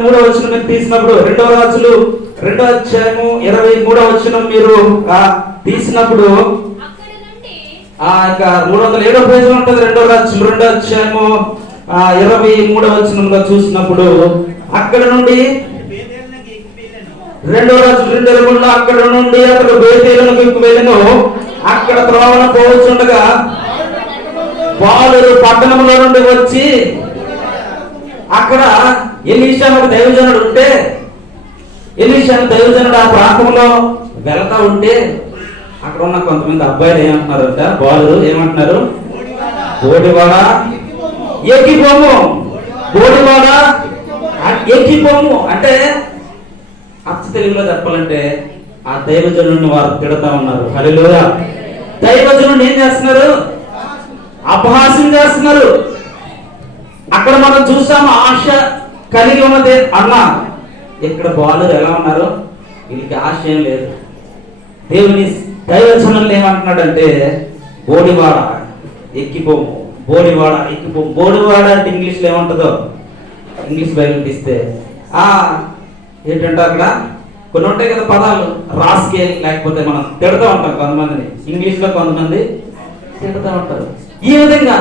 మూడవ వచనం మీరు తీసినప్పుడు, రెండవ రాజులు 2వ అధ్యాయము 23వ వచనం మీరు తీసినప్పుడు, ఆ యొక్క 307వ పేజీలో ఉంటుంది. రెండవ రాజులు 2వ అధ్యాయము 23వ వచనంలో చూసినప్పుడు, అక్కడ నుండి 2వ రాజులు 2:23లో అక్కడ నుండి అతడు బేతేలునకు వెళ్ళెను. అక్కడ త్రోవన పోవచ్చుండగా బాలురు పట్టణంలో నుండి వచ్చి, అక్కడ ఎలీషా ఒక దైవజనుడు ఉంటే, ఎలీషా దైవజనుడు ఆ ప్రాంతంలో వెళ్తా ఉంటే, అక్కడ ఉన్న కొంతమంది అబ్బాయిలు ఏమంటున్నారంట, బాలురు ఏమంటున్నారు, బోడివాడ ఎక్కిపోము, బోడివాడ ఎక్కిపోము అంటే అచ్చ తెలుగులో చెప్పాలంటే ఆ దైవజనుడిని వారు తిడతా ఉన్నారు. హల్లెలూయా. దైవజనుడిని ఏం చేస్తున్నారు, అపహాస్యం చేస్తున్నారు. అక్కడ మనం చూసాము, ఆశ కలిగి ఉన్నది అన్న. ఇక్కడ బాలురు ఎలా ఉన్నారు, వీళ్ళకి ఆశ ఏం లేదు. దేవుని దైవజనుల్ని ఏమంటున్నాడంటే, బోడివాడ ఎక్కిపోము, బోడివాడ ఎక్కిపోము. బోడివాడ అంటే ఇంగ్లీష్లో ఏముంటుందో, ఇంగ్లీష్ బైబిల్ తీస్తే ఏంటంటే అక్కడ కొన్ని ఉంటాయి కదా పదాలు, రాస్కేల్, లేకపోతే మనం తిడతా ఉంటాం కొంతమందిని, ఇంగ్లీష్లో కొంతమంది తిడతా ఉంటారు. ఈ విధంగా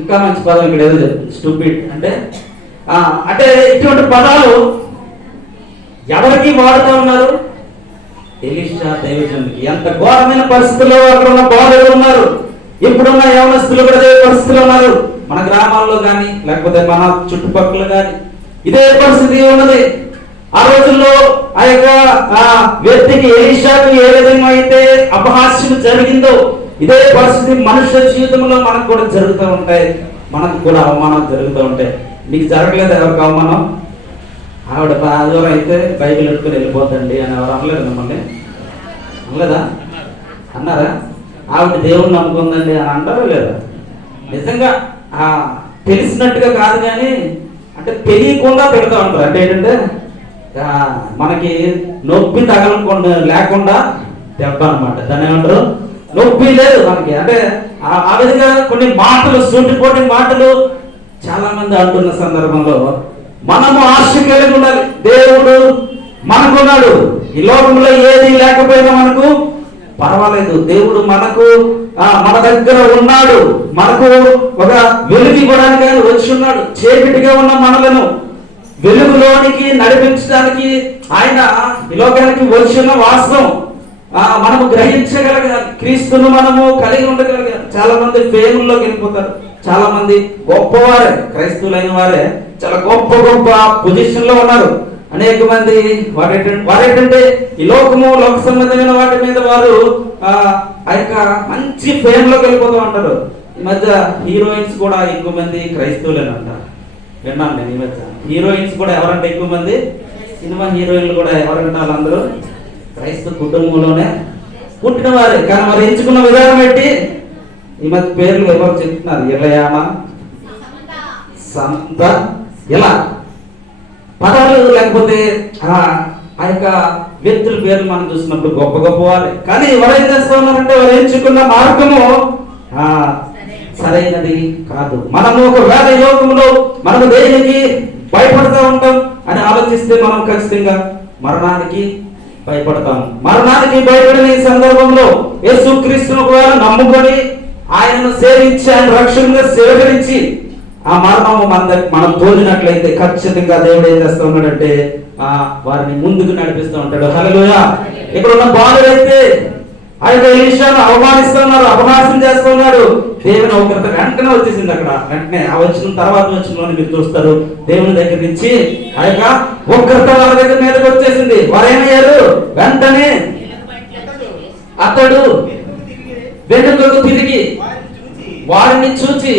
ఇంకా మంచి పదం ఇక్కడ ఏదో స్టూపిడ్ అంటే అంటే ఇటువంటి పదాలు ఎవరికి వాడుతూ ఉన్నారు, ఎలీషా దైవజనుడికి. ఎంత ఘోరమైన పరిస్థితుల్లో అక్కడ ఉన్న బాలురు ఉన్నారు. ఇప్పుడున్న యవనస్తులు కూడా అదే పరిస్థితులు ఉన్నారు. మన గ్రామాల్లో కానీ లేకపోతే మన చుట్టుపక్కల కానీ ఇదే పరిస్థితి ఉన్నది. ఆ రోజుల్లో ఆ యొక్క వ్యక్తికి, ఎలీషాకు ఏ విధంగా అయితే అపహాస్యం జరిగిందో, ఇదే పరిస్థితి మనుష్య జీవితంలో మనకు కూడా జరుగుతూ ఉంటాయి. మనకు కూడా అవమానాలు జరుగుతూ ఉంటాయి. నీకు జరగలేదు ఎవరికి అవమానం? ఆవిడ ఆదివారం అయితే బైబిల్ ఎట్టుకుని వెళ్ళిపోతండి అని ఎవరు అనలేదు మిమ్మల్ని? అనలేదా? అన్నారా? ఆవిడ దేవుణ్ణి నమ్ముకుందండి అని అంటారా లేదా? నిజంగా తెలిసినట్టుగా కాదు కానీ అంటే తెలియకుండా పెడతా ఉంటారు. అంటే ఏంటంటే మనకి నొప్పి తగలకుండా లేకుండా దెబ్బ అనమాట. దాన్ని ఏమంటారు, నొప్పి లేదు మనకి. అంటే ఆ విధంగా కొన్ని మాటలు, సూటిపోటి మాటలు చాలా మంది అంటున్న సందర్భంలో మనము ఆశ కలిగి ఉండాలి. దేవుడు మనకున్నాడు. ఈ లోకంలో ఏది లేకపోయినా మనకు పర్వాలేదు. దేవుడు మనకు మన దగ్గర ఉన్నాడు. మనకు ఒక వెలుగు ఇవ్వడానికి ఆయన వచ్చి ఉన్నాడు. చీకటిగా ఉన్న మనలను వెలుగులోనికి నడిపించడానికి ఆయన ఈ లోకానికి వచ్చి ఉన్న వాస్తవం మనము గ్రహించగలగాలి. క్రీస్తును మనము కలిగి ఉండగలగాలి. చాలా మంది ఫేముల్లోకి వెళ్ళిపోతారు. చాలా మంది గొప్పవారే, క్రైస్తవులైన వారే చాలా గొప్ప గొప్ప పొజిషన్ లో ఉన్నారు. అనేక మంది వారేంటంటే ఈ లోకము, లోక సంబంధమైన వాటి మీద వారు ఆ యొక్క మంచి ఫేమ్ లోకి వెళ్ళిపోతూ ఉంటారు. ఈ మధ్య హీరోయిన్స్ కూడా ఎక్కువ మంది క్రైస్తవులేనంట. విన్నాను నేను ఈ మధ్య. హీరోయిన్స్ కూడా ఎవరంటే ఎక్కువ మంది, సినిమా హీరోయిన్లు కూడా ఎవరంటే వాళ్ళందరూ క్రైస్తవ కుటుంబంలోనే పుట్టిన వారే. కానీ మరి ఎంచుకున్న విధానం ఏంటి, ఈ మధ్య పేర్లు ఎవరు చెప్తున్నారు, ఇలయామ, సంత, ఇలా పదాలు లేకపోతే ఆ యొక్క వ్యక్తుల పేర్లు మనం చూసినప్పుడు గొప్ప గొప్ప వారే. కానీ ఎవరు ఏం చేస్తా ఉన్నారంటే వారు ఎంచుకున్న మార్గము సరైనది కాదు. మనము ఒకవేళ యోగంలో మనము దేనికి భయపడుతూ ఉంటాం అని ఆలోచిస్తే మనం ఖచ్చితంగా మరణానికి భయపడతాం. మరణానికి భయపడిన ఈ సందర్భంలో యేసుక్రీస్తును ఒకవేళ నమ్ముకొని ఆయనను సేవించి ఆయన రక్షణగా సేకరించి ఆ మరణము మనం తోలినట్లయితే ఖచ్చితంగా దేవుడు ఏం చేస్తూ ఉన్నాడంటే వారిని ముందుకు నడిపిస్తూ ఉంటాడు. హల్లెలూయా. ఇక్కడ ఉన్న బాలుడు అయితే ఆ యొక్క ఎలీషాను అవమానిస్తున్నారు, అపహాస్యం చేస్తున్నాడు. దేవుని ఉగ్రత వెంటనే వచ్చేసింది. అక్కడ వెంటనే ఆ వచ్చిన తర్వాత వచ్చిన మీరు చూస్తారు, దేవుని దగ్గర నుంచి ఆ యొక్క ఉగ్రత వాళ్ళ దగ్గర మీదకి వచ్చేసింది. వారు ఏమయ్యారు, వెంటనే అతడు వెనుకకు తిరిగి వారిని చూచి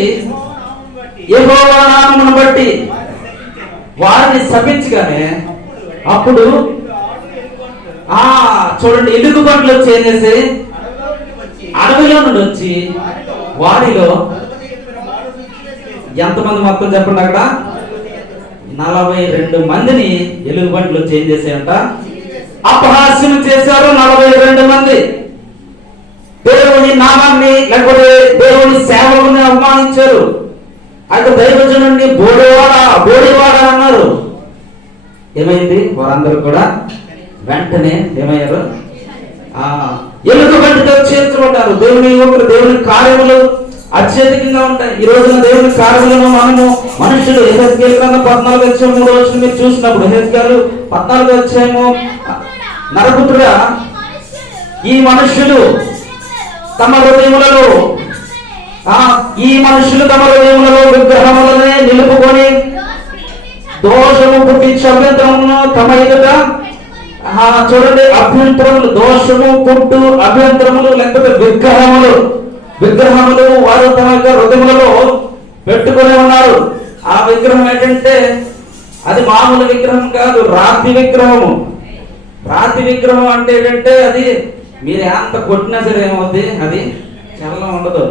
యెహోవా నామమును బట్టి వారిని శపించగానే అప్పుడు చూడండి, ఎలుగుబంట్లు వచ్చి ఏం చేసి అడవిలో నుండి వచ్చి వారిలో ఎంతమంది మొత్తం చెప్పండి, అక్కడ 42 మందిని ఎలుగుబంట్లు వచ్చి ఏం చేసాయంట, అపహాస్యం చేశారు. 42 మంది దేవుని నామాన్ని లేకపోతే దేవుని సేవకుని అవమానించారు. అయితే దైవజనుడిని బోడివాడ అన్నారు. ఏమైంది? వారందరూ కూడా వెంటనే ఏమయ్యారు? ఎలుక బంటితో చేర్చబడ్డారు. దేవుని యువకులు, దేవుని కార్యములు అత్యధికంగా ఉంటాయి. ఈ రోజున దేవుని కార్యములను మనము మనుషులు యెహెజ్కేలు గ్రంథం 14:3 మీరు చూసినప్పుడు, యెహెజ్కేలు 14 నరపుత్రుడా, ఈ మనుషులు తమ హృదయములలో విగ్రహములనే నిలుపుకొని దోషము పుట్టించి అభ్యంతరమును తమ ఎదుట చూడండి, అభ్యంతరములు, దోషము పుట్టు అభ్యంతరములు లేకపోతే విగ్రహములు వారు తమ యొక్క హృదయములలో పెట్టుకొని ఉన్నారు. ఆ విగ్రహం ఏంటంటే అది మామూలు విగ్రహం కాదు, రాతి విగ్రహము. రాతి విగ్రహం అంటే ఏంటంటే అది మీరు ఎంత కొట్టినా సరే ఏమవుతుంది, అది చలనం ఉండదు.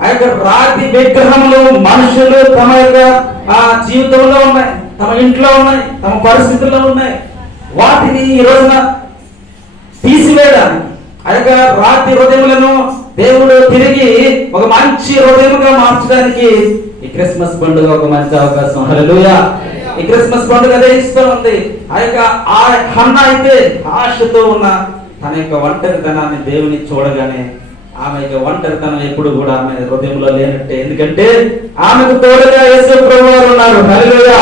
ఆ యొక్క రాతి విగ్రహములు మనుషులు తమ యొక్క జీవితంలో ఉన్నాయి, తమ ఇంట్లో ఉన్నాయి, తమ పరిస్థితుల్లో ఉన్నాయి. వాటిని ఈ రోజున తీసివేయడానికి ఆ యొక్క రాతి హృదయములను దేవుడు తిరిగి ఒక మంచి హృదయముగా మార్చడానికి ఈ క్రిస్మస్ పండుగ ఒక మంచి అవకాశం. హల్లెలూయా! ఈ క్రిస్మస్ పండుగ అదే ఇస్తూ ఉంది. ఆ యొక్క హన్న అయితే ఆశతో ఉన్న తన యొక్క ఒంటరితనాన్ని దేవుని చూడగానే ఆమె యొక్క ఒంటరితనం ఎప్పుడు కూడా ఆమె హృదయంలో లేనట్టే. ఎందుకంటే ఆమెకు తోడుగా యేసు ప్రభువు వారు ఉన్నారు. హల్లెలూయా!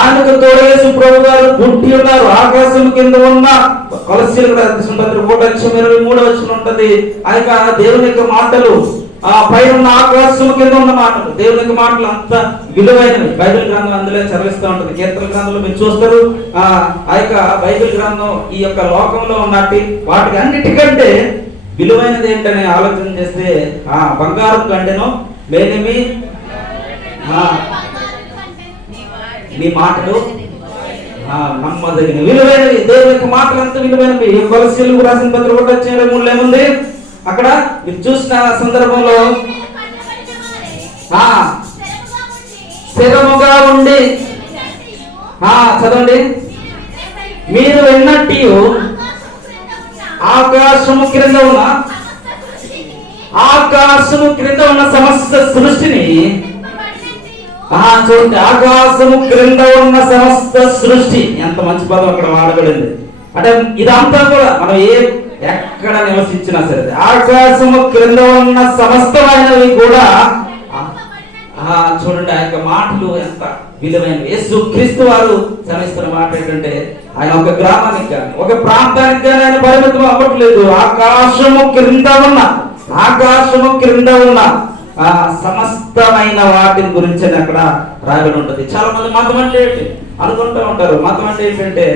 ఆమెకు తోడుగా యేసు ప్రభువు వారు పుట్టి ఉన్నారు. ఆకాశం కింద ఉన్న కొలస్సీయులకు రాసిన పత్రిక 1:23 ఉంటది. ఆ యొక్క దేవుని యొక్క మాటలు పైన ఆకాశం కింద ఉన్న మాటలు, దేవుని యొక్క మాటలు అంత విలువైనవి. బైబిల్ గ్రంథం అందులో చదివిస్తూ ఉంటది. కీర్తన గ్రంథంలో మీరు చూస్తారు. ఆ యొక్క బైబిల్ గ్రంథం ఈ యొక్క లోకంలో ఉన్నట్టు వాటికి అన్నిటికంటే విలువైనది ఏంటనే ఆలోచన చేస్తే బంగారం కంటేనో లేనివి నీ మాటలు నమ్మదగిన విలువైనవి. దేవుని యొక్క మాటలు అంత విలువైనవి. కొలస్సీయులకు రాసిన పత్రిక 1:23 ఏముంది అక్కడ మీరు చూసిన సందర్భంలో స్థిరముగా ఉండి చదవండి, మీరు విన్నట్టు ఆకాశము క్రింద ఉన్న సమస్త సృష్టిని చూడండి, ఆకాశము క్రింద ఉన్న సమస్త సృష్టి. ఎంత మంచి పదం అక్కడ వాడబడింది. అంటే ఇదంతా కూడా మనం ఎక్కడ నివసించినా సరే ఆకాశము క్రింద ఉన్న సమస్తమైనవి కూడా చూడండి ఆ యొక్క మాటలు ఎంత విలువైనవి. యేసు క్రీస్తు వారు శ్రమిస్తున్న మాట ఏంటంటే ఆయన ఒక గ్రామానికి కానీ ఒక ప్రాంతానికి కానీ ఆయన పరిమితం అవ్వట్లేదు. ఆకాశము క్రింద ఉన్న సమస్తమైన వాటిని గురించి అక్కడ రాయబడి ఉంటది. చాలా మంది మతం అంటే ఏంటి అనుకుంటూ ఉంటారు. మతం అంటే ఏంటంటే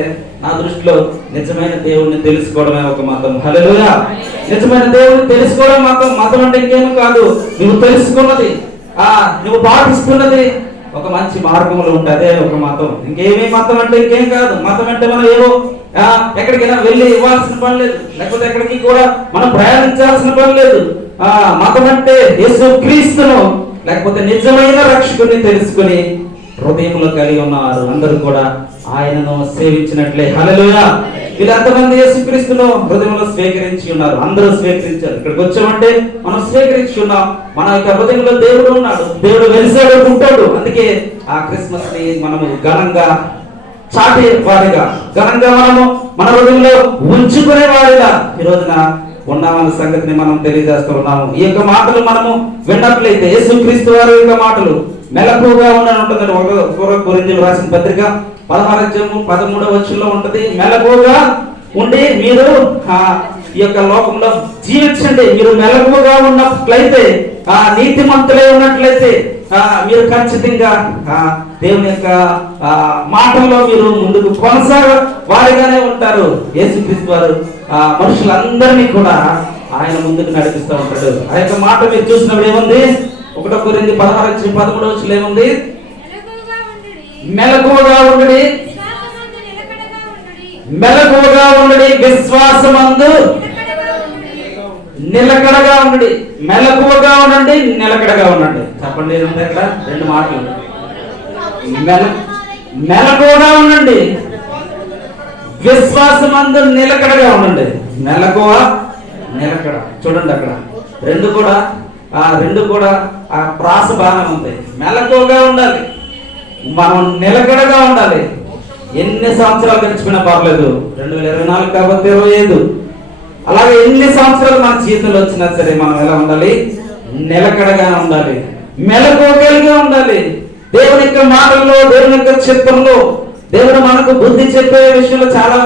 నా దృష్టిలో నిజమైన దేవుణ్ణి తెలుసుకోవడమే ఒక మతం. హల్లెలూయా! నిజమైన దేవుణ్ణి తెలుసుకోవడం మతం. మతం అంటే ఇంకేమీ కాదు, నువ్వు తెలుసుకున్నది, నువ్వు పాటిస్తున్నది ఒక మంచి మార్గంలో ఉంటుంది ఒక మతం. ఇంకేమీ మతం అంటే ఇంకేం కాదు. మతం అంటే మనం ఏవో ఎక్కడికైనా వెళ్ళి ఇవ్వాల్సిన పని లేదు, లేకపోతే ఎక్కడికి కూడా మనం ప్రయాణించాల్సిన పని లేదు. మతం అంటే యేసు క్రీస్తును లేకపోతే నిజమైన రక్షకుడిని తెలుసుకుని హృదయంలో కలిగి ఉన్నారు అందరూ కూడా ఆయనను సేవించినట్లే. హల్లెలూయా! వీళ్ళంతమంది యేసుక్రీస్తును హృదయంలో స్వీకరించి ఉన్నారు. అందరూ స్వీకరించారు. ఇక్కడికి వచ్చామంటే మనం స్వీకరించి ఉన్నాం. మన యొక్క హృదయంలో దేవుడు ఉన్నాడు, దేవుడు వెలిసాడు, ఉంటాడు. అందుకే ఆ క్రిస్మస్ ని మనము ఘనంగా చాటే వారిగా, ఘనంగా మనము మన హృదయంలో ఉంచుకునే వారిగా ఈ రోజున ఉన్నామన్న సంగతిని మనం తెలియజేస్తూ ఉన్నాము. ఈ యొక్క మాటలు మనము విన్నట్లయితే యేసుక్రీస్తు వారి యొక్క మాటలు మెలకువగా ఉండని ఉంటుందని కొరింథీయులకు రాసిన పత్రిక 16:13 ఉంటది. మెలకువగా ఉండి మీరు ఈ యొక్క లోకంలో జీవించండి. మీరు మెలకువగా ఉన్నట్లయితే నీతిమంతులై ఉన్నట్లయితే మీరు ఖచ్చితంగా దేవుని యొక్క మాటల్లో మీరు ముందుకు కొనసాగ వారిగానే ఉంటారు. యేసుక్రీస్తు వారు మనుషులందరినీ కూడా ఆయన ముందుకు నడిపిస్తూ ఉంటాడు. ఆ యొక్క మాట మీరు చూసినప్పుడు ఏముంది? 1 కొరింథీయులు 16:13 ఏముంది? మెలకువగా ఉండండి, విశ్వాసమందు నిలకడగా ఉండండి. మెలకువగా ఉండండి, నిలకడగా ఉండండి. చెప్పండి ఏముంది అక్కడ? 2 మాటలు. మెలకువగా ఉండండి, విశ్వాసమందు నిలకడగా ఉండండి. మెలకువ, నిలకడ. చూడండి అక్కడ రెండు కూడా ఆ ప్రాస బాగానే ఉంది. మెలకువగా ఉండాలి, మనం నిలకడగా ఉండాలి. ఎన్ని సంవత్సరాలు గడిచిపోయినా పర్లేదు, 2024 కాబట్టి 25, అలాగే ఎన్ని సంవత్సరాలు మన జీవితంలో వచ్చినా సరే మనం ఎలా ఉండాలి? నిలకడగా ఉండాలి, మెలకువగా ఉండాలి. దేవుని యొక్క మాటల్లో, దేవుని యొక్క చిత్తంలో, దేవుడు మనకు బుద్ధి చెప్పే విషయంలో చాలా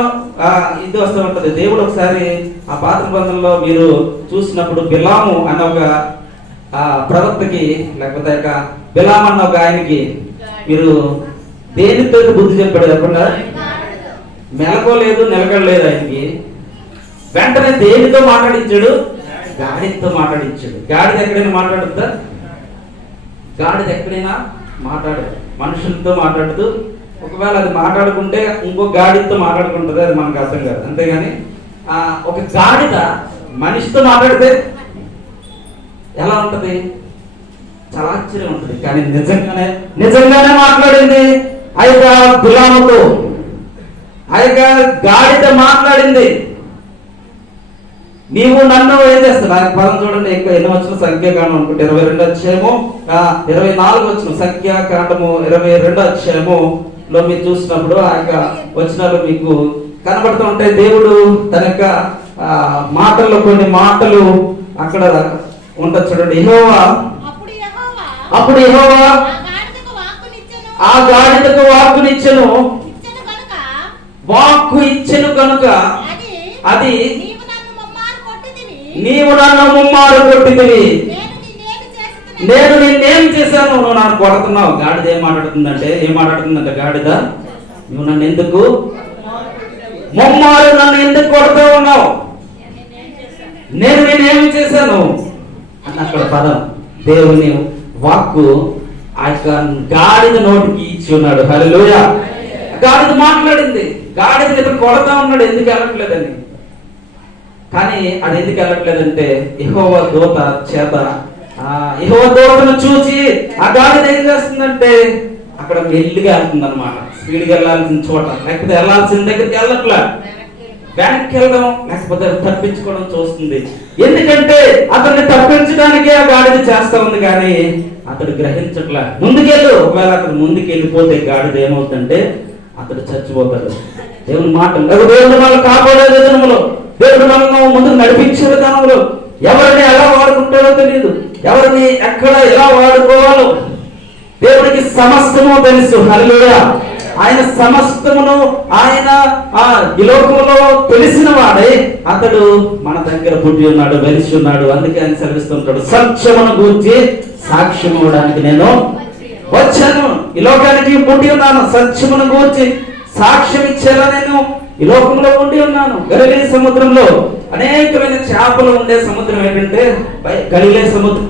ఇది వస్తూ ఉంటది. దేవుడు ఒకసారి ఆ పాత నిబంధనలో మీరు చూసినప్పుడు బిలాము అన్న ఒక ప్రవక్తకి, లేకపోతే బిలాం అన్న ఒక ఆయనకి మీరు దేనితో బుద్ధి చెప్పాడు చెప్పండి? మెలకోలేదు, నిలకడలేదు ఆయనకి. వెంటనే దేనితో మాట్లాడించాడు? గాడిదతో మాట్లాడించాడు. గాడిద ఎక్కడైనా మాట్లాడుతుందా? గాడిద ఎక్కడైనా మాట్లాడదు, మనుషులతో మాట్లాడదు. ఒకవేళ అది మాట్లాడుకుంటే ఇంకో గాడిదతో మాట్లాడుకుంటుంది, అది మనకు అర్థం కాదు. అంతేగాని ఒక గాడిద మనిషితో మాట్లాడితే ఎలా ఉంటది? చాలా ఆశ్చర్యం ఉంటుంది. కానీ నిజంగానే మాట్లాడింది ఆ యొక్క బిలాముతో. ఆ యొక్క గాడిద మాట్లాడింది, నీవు నన్ను ఏం చేస్తావు? ఆయన పదం చూడండి, ఎక్కువ ఎన్నో వచ్చిన సంఖ్యాకాండం అనుకుంటే 22 అధ్యాయము 24 వచ్చిన సంఖ్యాకాండము 22 అధ్యాయములో మీరు చూసినప్పుడు ఆ యొక్క వచనాలు మీకు కనబడుతూ ఉంటాయి. దేవుడు తన యొక్క మాటల్లో కొన్ని మాటలు అక్కడ ఉంటుంది చూడండి. అప్పుడు యెహోవా ఆ గాడిదకు వాక్కునిచ్చెను, వాక్కు ఇచ్చెను కనుక అది నీవు నన్ను ముమ్మారు కొట్టితివి, నేను నిన్నేం చేశాను? నువ్వు నన్ను కొడుతున్నావు. గాడిద ఏం మాట్లాడుతుందంటే గాడిద, నువ్వు నన్ను ఎందుకు ముమ్మారు నన్ను ఎందుకు కొడుతూ ఉన్నావు? నేనేమి చేశాను అని అక్కడ పదం. దేవుని వాక్కు ఆ యొక్క గాడిద నోటికి ఇచ్చి ఉన్నాడు. హల్లెలూయా. గాడిద మాట్లాడింది. గాడిద ఇతను కొడతా ఉన్నాడు, ఎందుకు వెళ్ళట్లేదని. కానీ అది ఎందుకు వెళ్ళట్లేదంటే యెహోవా దూత చేత, యెహోవా దూతను చూసి ఆ గాడిద ఏం చేస్తుందంటే అక్కడ మెల్లిగా వెళ్తుంది అనమాట. స్పీడ్గా వెళ్ళాల్సిన చోట, లేకపోతే వెళ్ళాల్సిన దగ్గరికి వెళ్ళట్లా, వెనక్కి వెళ్ళడం, లేకపోతే తప్పించుకోవడం చూస్తుంది. ఎందుకంటే అతన్ని తప్పించడానికే ఆ గాడిద చేస్తా ఉంది, కానీ అతడు గ్రహించట్లా. ముందుకెళ్ళు, ఒకవేళ అతను ముందుకు వెళ్ళిపోతే గాడిద ఏమవుతుందంటే అతడు చచ్చిపోతాడు. దేవుని మాటలు, దేవుడు మనల్ని కాపాడే విధానంలో, దేవుడు మనల్ని ముందుకు నడిపించే విధానంలో ఎవరిని ఎలా వాడుకుంటాడో తెలియదు, ఎవరిని ఎక్కడ ఎలా వాడుకోవాలో దేవుడికి సమస్తము తెలుసు. హల్లెలూయా. ఆయన సమస్తమును ఆయన ఈ లోకంలో తెలిసిన వాడే అతడు మన దగ్గర పుట్టి ఉన్నాడు, వెలిసి ఉన్నాడు. అందుకే ఆయన సెలవిస్తుంటాడు, సత్యమును గూర్చి సాక్ష్యం ఇవ్వడానికి నేను వచ్చాను, ఈ లోకానికి పుట్టి ఉన్నాను, సత్యమును గూర్చి సాక్ష్యం ఇచ్చేలా నేను ఈ లోకంలో ఉండి ఉన్నాను. గలిలే సముద్రంలో అనేకమైన చేపలు ఉండే సముద్రం ఏంటంటే గలిలే సముద్రం.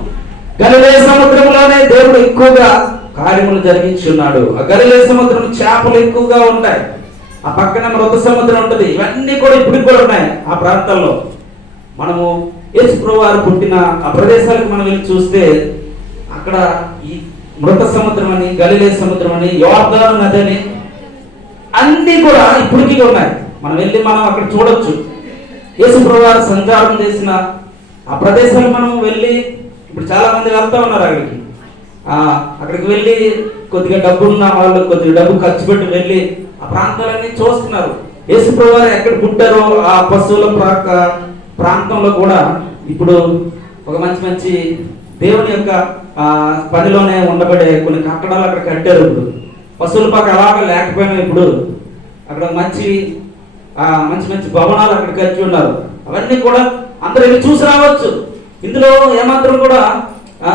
గలిలే సముద్రంలోనే దేవుడు ఎక్కువగా కార్యములు జరిగించి ఉన్నాడు. ఆ గలిలే సముద్రం చేపలు ఎక్కువగా ఉంటాయి. ఆ పక్కన మృత సముద్రం ఉంటుంది. ఇవన్నీ కూడా ఇప్పటికి కూడా ఉన్నాయి ఆ ప్రాంతాల్లో. మనము యేసుప్రభువు వారు పుట్టిన ఆ ప్రదేశాలకు మనం వెళ్ళి చూస్తే అక్కడ ఈ మృత సముద్రం అని, గలిలే సముద్రం అని, యోర్దాను నది అని అన్ని కూడా ఇప్పటికీ ఉన్నాయి. మనం వెళ్ళి అక్కడ చూడొచ్చు. యేసుప్రభువు వారు సంచారం చేసిన ఆ ప్రదేశాలు మనం వెళ్ళి, ఇప్పుడు చాలా మంది వెళ్తా ఉన్నారు అక్కడికి వెళ్ళి కొద్దిగా డబ్బు ఉన్న వాళ్ళు కొద్దిగా డబ్బు ఖర్చు పెట్టి వెళ్ళి ఆ ప్రాంతాలన్నీ చూస్తున్నారు. యేసుప్రభువు వారు ఎక్కడ పుట్టారో ఆ పశువుల ప్రాంతంలో కూడా ఇప్పుడు ఒక మంచి దేవుని యొక్క పనిలోనే ఉండబడే కొన్ని కట్టడాలు అక్కడ కట్టారు. ఇప్పుడు పశువుల పాక అలాగా లేకపోయినా ఇప్పుడు అక్కడ మంచి భవనాలు అక్కడ కట్టి ఉన్నారు. అవన్నీ కూడా అందరూ వెళ్ళి చూసి రావచ్చు. ఇందులో ఏమాత్రం కూడా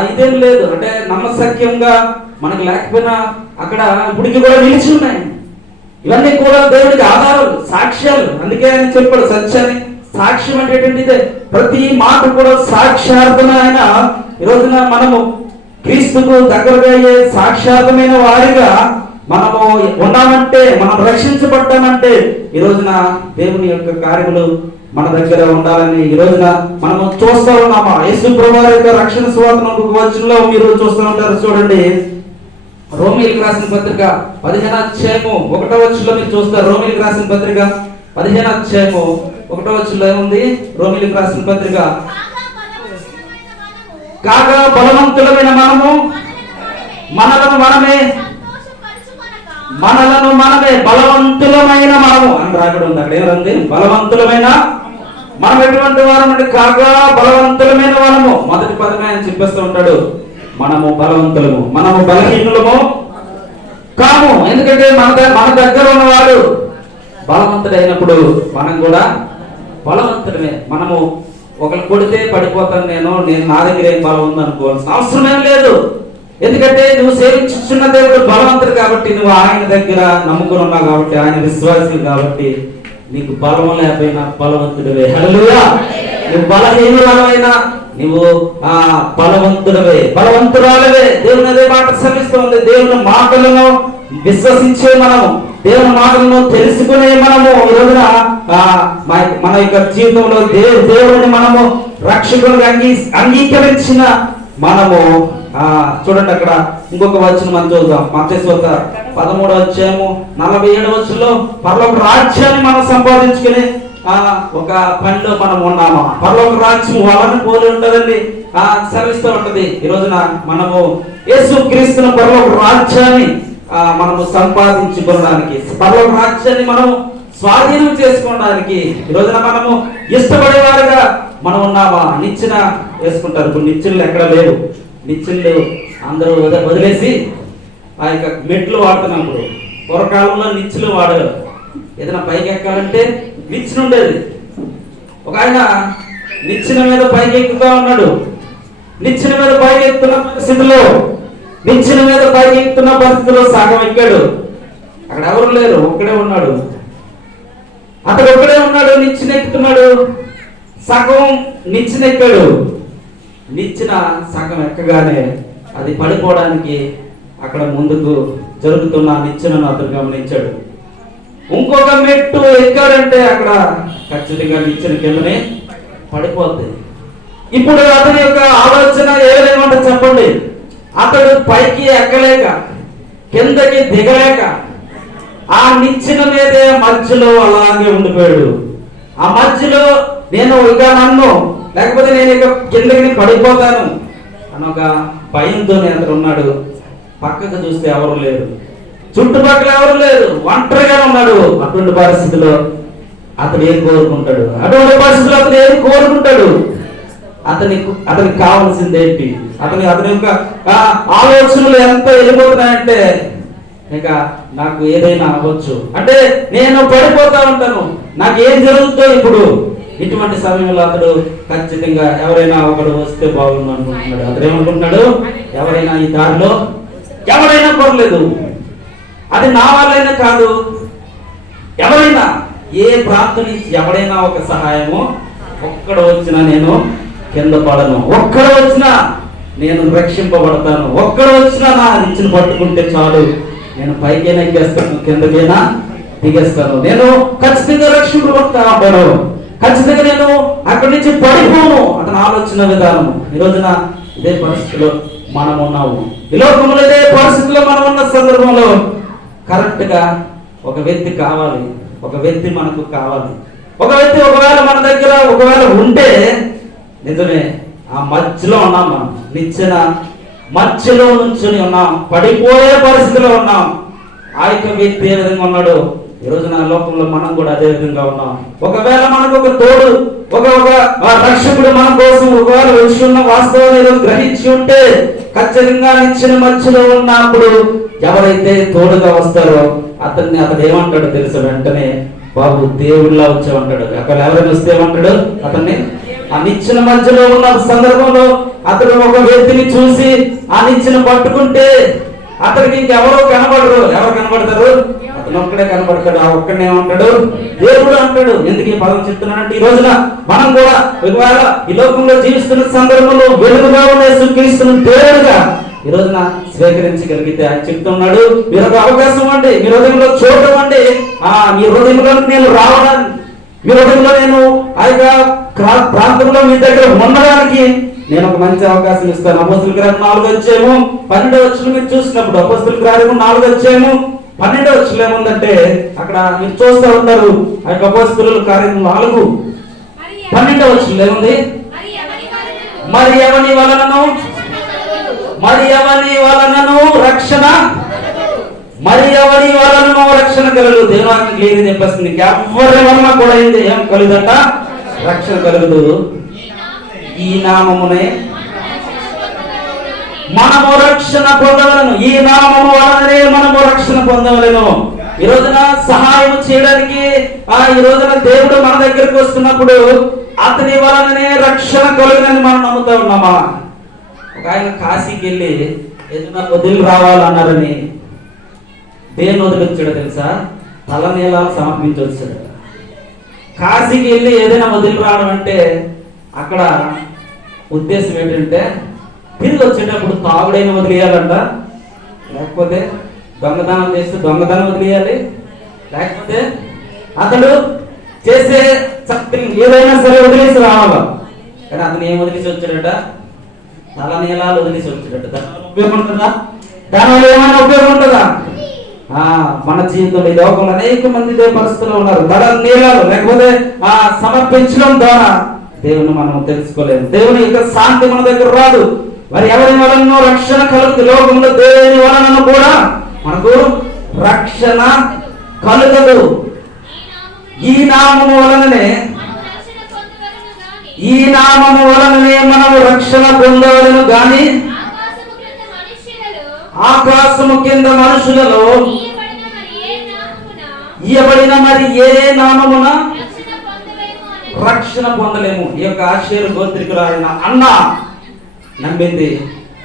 ఇదేం లేదు, అంటే నమ్మసక్యంగా మనకు లేకపోయినా అక్కడ ఇప్పటికి కూడా నిలిచి ఉన్నాయి. ఇవన్నీ కూడా దేవుడికి ఆధారాలు, సాక్ష్యాలు. అందుకే ఆయన చెప్పాడు సత్యాన్ని. సాక్ష్యం అంటే ఏంటంటే ఇదే, ప్రతి మాట కూడా సాక్ష్యార్థన. ఆయన ఈ రోజున మనము క్రీస్తుకు దగ్గరగా అయ్యే సాక్షాత్మైన వారిగా మనము ఉన్నామంటే, మనం రక్షించబడ్డామంటే ఈ రోజున దేవుని యొక్క కార్యములు మన దగ్గర ఉండాలని ఈ రోజున మనము చూస్తూ ఉన్నామా. యేసు ప్రభువు యొక్క రక్షణ సువార్తను వచనంలో మీరు చూస్తూ ఉంటారు. చూడండి, రోమీయులకు రాసిన పత్రిక 15వ అధ్యాయము 1వ వచనంలో మీరు చూస్తారు. రోమీయులకు రాసిన పత్రిక 15వ అధ్యాయము 1వ వచనంలో ఏముంది? రోమీయులకు రాసిన పత్రిక, కాగా బలవంతులమైన మనము మనలను మనమే మనలను మనమే బలవంతులమైన మనము అని రాకడం ఉంది. అక్కడ ఏమంది? బలవంతులమైన మనం ఎటువంటి వారం అంటే కాగా బలవంతులమైన మనము. మొదటి పదమే ఆయన చెప్పేస్తూ ఉంటాడు, మనము బలవంతులము, మనము బలహీనులము కాము. ఎందుకంటే మన దగ్గర ఉన్నవాడు బలవంతుడైనప్పుడు మనం కూడా బలవంతుడమే. మనము ఒకరు కొడితే పడిపోతాను నేను నా దగ్గర ఏం బలం ఉందనుకోవాల్సిన అవసరం ఏం లేదు. ఎందుకంటే నువ్వు సేవించున్న దేవుడు బలవంతుడు కాబట్టి, నువ్వు ఆయన దగ్గర నమ్ముకుని ఉన్నావు కాబట్టి, ఆయన విశ్వాసం కాబట్టి నీకు బలం లేకపోయినా బలవంతుడివే. హల్లెలూయా. నువ్వు బలహీనులమైనా నువ్వు బలవంతుడవే, బలవంతురాలవే. దేవుని అదే మాట శ్రమిస్తుంది. దేవుని మాటలను విశ్వసించే మనము, దేవుని మాటలను తెలుసుకునే మనము ఈ రోజున మన యొక్క జీవితంలో దేవుడిని మనము రక్షకుడిగా అంగీకరించిన మనము. చూడండి అక్కడ ఇంకొక వచనం మనం చూద్దాం. మత్తయి సువార్త 13వ అధ్యాయము 47వ వచనంలో పరలోక రాజ్యాన్ని మనం సంపాదించుకుని ఒక పనిలో మనం ఉన్నామా? పరలోక రాజ్యం వాళ్ళని పోలి ఉంటదండి, సెలవిస్తూ ఉంటది. ఈ రోజున మనము యేసుక్రీస్తును పరలోక రాజ్యాన్ని మనము సంపాదించుకోవడానికి, పరలోక రాజ్యాన్ని మనము స్వాధీనం చేసుకోవడానికి ఈ రోజున మనము ఇష్టపడేవారుగా మనం ఉన్నామా? నిచ్చెన వేసుకుంటారు. ఇప్పుడు నిచ్చెనలు ఎక్కడ లేవు, నిచ్చెనలు అందరూ వదిలేసి ఆ యొక్క మెట్లు వాడుతున్నాం. ఇప్పుడు పూర్వకాలంలో నిచ్చెలు వాడారు. ఏదైనా పైకి ఎక్కాలంటే నిచ్చెన ఉండేది. ఒక ఆయన నిచ్చెన మీద పైకి ఎక్కుతా ఉన్నాడు. నిచ్చెన మీద పైకి ఎక్కుతున్న పరిస్థితిలో సగం ఎక్కాడు. అక్కడ ఎవరు లేరు, ఒక్కడే ఉన్నాడు. అతడు ఒక్కడే ఉన్నాడు, నిచ్చెన ఎక్కుతున్నాడు. సగం నిచ్చెన ఎక్కాడు. నిచ్చెన సగం ఎక్కగానే అది పడిపోవడానికి అక్కడ ముందుకు జరుగుతున్న నిచ్చెనను అతను గమనించాడు. ఇంకొక మెట్టు ఎక్కాడంటే అక్కడ ఖచ్చితంగా నిచ్చెన కిందనే పడిపోద్ది. ఇప్పుడు అతని యొక్క ఆలోచన ఏమేమంటే చెప్పండి, అతడు పైకి ఎక్కలేక కిందకి దిగలేక ఆ నిచ్చెన మీదే మధ్యలో అలాగే ఉండిపోయాడు. ఆ మధ్యలో నేను ఇక నన్ను లేకపోతే నేను ఇక కిందకి పడిపోతాను అని ఒక భయంతో అతడు ఉన్నాడు. పక్కకు చూస్తే ఎవరు లేరు, చుట్టుపక్కల ఎవరు లేరు, ఒంటరిగా ఉన్నాడు. అటువంటి పరిస్థితిలో అతను ఏం కోరుకుంటాడు? అతనికి కావాల్సింది ఏంటి? అతని యొక్క ఆలోచనలు ఎంత వెళ్ళిపోతున్నాయంటే ఇక నాకు ఏదైనా అవ్వచ్చు, అంటే నేను పడిపోతా ఉంటాను, నాకు ఏం జరుగుతుందో ఇప్పుడు. ఇటువంటి సమయంలో అతడు ఖచ్చితంగా ఎవరైనా ఒకడు వస్తే బాగుంది అనుకుంటున్నాడు. అతడు ఏమనుకుంటున్నాడు? ఎవరైనా ఈ దారిలో ఎవరైనా పర్లేదు, అది నా వాళ్ళైనా కాదు, ఎవరైనా ఏ ప్రాంతం నుంచి ఎవరైనా ఒక సహాయము, ఒక్కడు వచ్చినా నేను కింద పడను, ఒక్కడు వచ్చినా నేను రక్షింపబడతాను, ఒక్కడు వచ్చినా నా నిచ్చెన పట్టుకుంటే చాలు, నేను పైకైనా ఎక్కేస్తాను, కిందకైనా దిగేస్తాను, నేను ఖచ్చితంగా రక్షింపబడతాను, ఖచ్చితంగా నేను అక్కడి నుంచి పడిపోను. అతని ఆలోచన విధానం. ఈ రోజున ఇదే పరిస్థితిలో మనం ఉన్నాము. ఈ లోకంలో ఇదే పరిస్థితిలో మనం ఉన్న సందర్భంలో కరెక్ట్ గా ఒక వ్యక్తి కావాలి, ఒక వ్యక్తి మనకు కావాలి. ఒక వ్యక్తి ఒకవేళ మన దగ్గర ఒకవేళ ఉంటే నిజమే, ఆ మధ్యలో ఉన్నాం, మనం నిచ్చెన మధ్యలో నుంచుని ఉన్నాం, పడిపోయే పరిస్థితిలో ఉన్నాం. ఆ యొక్క వ్యక్తి ఏ విధంగా ఉన్నాడు? ఈ రోజున లోకంలో మనం కూడా అదే విధంగా ఉన్నాం. ఒకవేళ మనకు ఒక తోడు, ఒక రక్షకుడు మన కోసం ఒకవేళ వచ్చి ఉన్న వాస్తవాన్ని గ్రహించి ఉంటే ఖచ్చితంగా నిచ్చెన మధ్యలో ఉన్నప్పుడు ఎవరైతే తోడుగా వస్తారో అతడు ఏమంటాడు తెలుసు? వెంటనే బాబు దేవుడిలా వచ్చామంటాడు. అక్కడ ఎవరైనా వస్తే ఏమంటాడు? అతన్ని ఆ నిచ్చెన మధ్యలో ఉన్న సందర్భంలో అతడు ఒక వ్యక్తిని చూసి ఆ నిచ్చెన పట్టుకుంటే అతనికి ఇంకెవరో కనబడరు. ఎవరు కనబడతారు? అతను ఒక్కడే కనబడతాడు. ఆ ఒక్కడే ఏమంటాడు? దేవుడు అంటాడు. ఎందుకు ఈ పదం చెప్తున్నానంటే ఈ రోజున మనం కూడా ఒకవేళ ఈ లోకంలో జీవిస్తున్న సందర్భంలో వెలుగుగా ఉన్న యేసుక్రీస్తును దేవుడుగా ఈ రోజున స్వీకరించగలిగితే ఆయన చెప్తున్నాడు, మీరు ఒక అవకాశం అండి, మీ హృదయంలో చూడటం అండి, మీ హృదయంలో నేను రావడానికి, మీ హృదయంలో నేను ఆ యొక్క ప్రాంతంలో మీ దగ్గర ఉండడానికి నేను ఒక మంచి అవకాశం ఇస్తాను. అపోస్తుల గ్రంథం 4:12 మీరు చూసినప్పుడు అపోస్తుల గ్రంథం 4:12 ఏముందంటే అక్కడ మీరు చూస్తూ ఉంటారు. ఆ యొక్క అపోస్తుల కార్యం 4:12 ఏముంది? మరి ఎవని వలనను రక్షణ మరి ఎవరి వలన రక్షణ కలుగు. దేవుని క్లియర్ చెప్పేస్తుంది, ఎవరి వలన కూడా ఏం కలుగుదట? రక్షణ కలుగుదు. ఈ నామమునే మనము రక్షణ పొందవలను. ఈ నామము వలననే మనము రక్షణ పొందవలను. ఈ రోజున సహాయం చేయడానికి ఈ రోజున దేవుడు మన దగ్గరకు వస్తున్నప్పుడు అతని వలననే రక్షణ కలుగునని మనం నమ్ముతా ఉన్నామా? ఒక ఆయన కాశీకి వెళ్ళి ఏదైనా వదిలి రావాలన్నారని దేన్ని వదిలించాడో తెలుసా? తలనీలాలు సమర్పించి వచ్చాడు. కాశీకి వెళ్ళి ఏదైనా వదిలి రావడం అంటే అక్కడ ఉద్దేశం ఏంటంటే తిరిగి వచ్చేటప్పుడు తాగుడైన వదిలేయాలంట, లేకపోతే దొంగతనం చేస్తే దొంగతనం వదిలేయాలి, లేకపోతే అతడు చేసే సంథింగ్ ఏదైనా సరే వదిలేసి రావాలి. కానీ అతను ఏం వదిలేసి వచ్చాడట? తల నీలాలు వదిలేసి వచ్చాడట. దానివల్ల ఉపయోగం ఉంటుందా? దానివల్ల ఏమైనా ఉపయోగం ఉంటుందా? మన జీవితంలో ఈ లోకంలో అనేక మంది ఇదే పరిస్థితుల్లో ఉన్నారు. తల నీలాలు లేకపోతే సమర్పించడం ద్వారా దేవుని మనం తెలుసుకోలేము. దేవుని యొక్క శాంతి మన దగ్గర రాదు. మరి ఎవరి వలన రక్షణ కలుగుతుంది? లోకంలో దేవుని వలన కూడా మనకు రక్షణ కలుగదు. ఈ నామము వలననే మనము రక్షణ పొందవలను గాని ఆకాశము కింద మనుషులలో ఇయ్యబడిన మరి ఏ నామమున రక్షణ పొందలేము. ఈ యొక్క ఆషేరు గోత్రికురాలైన అన్న నమ్మింది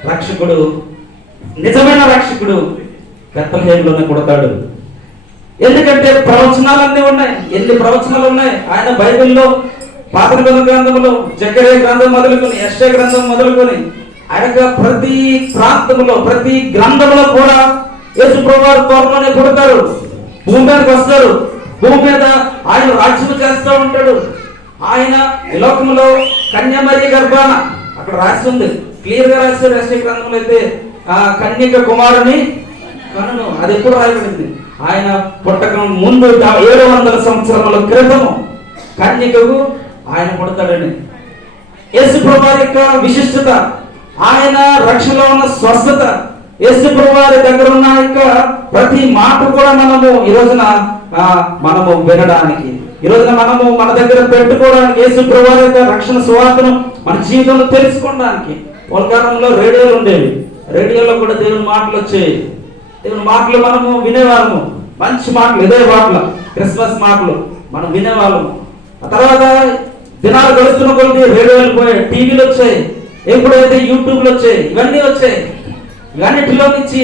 రక్షకుడు, నిజమైన రక్షకుడు బెత్లెహేములోనే పుడతాడు. ఎందుకంటే ప్రవచనాలన్నీ ఉన్నాయి. ఎన్ని ప్రవచనాలు ఉన్నాయి ఆయన బైబిల్లో. పాత నిబంధన గ్రంథంలో జకర్యా గ్రంథం మొదలుకొని యెషయా గ్రంథం మొదలుకొని ఆయన ప్రతి ప్రాంతంలో ప్రతి గ్రంథంలో కూడా యేసు ప్రభువు త్వరలోనే పుడతారు, భూమి మీదకి వస్తారు, భూమి మీద ఆయన రాజ్యం చేస్తూ ఉంటాడు. ఆయన ఈ లోకంలో కన్యమరి గర్భాన అక్కడ రాసి ఉంది, క్లియర్ గా రాశారు. యెషయా గ్రంథంలో అయితే కన్యక కుమారుని కనును, అది ఎప్పుడు రాయబడింది? ఆయన పుట్టక ముందు 700 సంవత్సరముల క్రితము కన్యకకు ఆయన పుడతాడని. యేసు ప్రభువు యొక్క విశిష్టత, ఆయన రక్షణలో ఉన్న స్వస్థత, యేసు ప్రభువు దగ్గర ఉన్న యొక్క ప్రతి మాట కూడా మనము ఈ రోజున మనము వినడానికి, ఈ రోజున మనము మన దగ్గర పెట్టుకోవడానికి, యేసు ప్రభువు యొక్క రక్షణ సువార్తను మన జీవితంలో తెలుసుకోవడానికి. పూర్వకాలంలో రేడియోలు ఉండేవి, రేడియోలో కూడా దేవుని మాటలు వచ్చేవి. దేవుని మాటలు మనము వినేవాళ్ళము, మంచి మాటలు, ఇదే మాటలు, క్రిస్మస్ మాటలు మనం వినేవాళ్ళము. ఆ తర్వాత దినాలు గడుస్తున్న కొద్ది రేడియోలు పోయాయి, టీవీలు వచ్చాయి, ఎప్పుడైతే యూట్యూబ్లు వచ్చాయి, ఇవన్నీ వచ్చాయి. ఇవన్నిటిలో నుంచి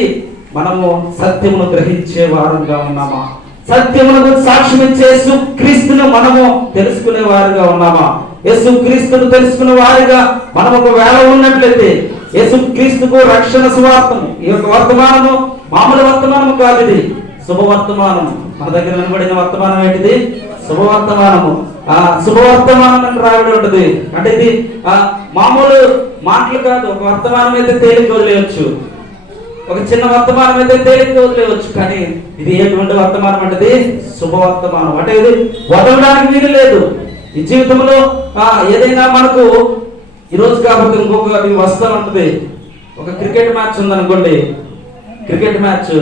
మనము సత్యమును గ్రహించే వారంగా ఉన్నామా? సత్యమునకు సాక్ష్యం ఇచ్చే యేసు క్రీస్తును మనము తెలుసుకునే వారిగా ఉన్నామా? యేసు క్రీస్తును తెలుసుకునే వారిగా మనం ఒకవేళ ఉన్నట్లయితే యేసు క్రీస్తుకు రక్షణ సువార్తము, ఈ యొక్క వర్తమానము మామూలు వర్తమానము కాదు, ఇది శుభవర్తమానము. మన దగ్గర నిలబడిన వర్తమానం ఏంటిది? శుభవర్తమానము. శుభవర్తమానం అని రాయబడి ఉంటుంది. అంటే ఇది మామూలు మాటలు కాదు. ఒక వర్తమానం అయితే తేలిక వదిలేయచ్చు, ఒక చిన్న వర్తమానం అయితే తేలిక వదిలేయచ్చు, కానీ ఇది ఎటువంటి వర్తమానం అంటే శుభవర్తమానం. అంటే ఇది వదలడానికి వీలు లేదు. ఈ జీవితంలో ఏదైనా మనకు ఈరోజు కాబట్టి ఇంకొక వస్తూ ఉంటుంది. ఒక క్రికెట్ మ్యాచ్ ఉందనుకోండి, క్రికెట్ మ్యాచ్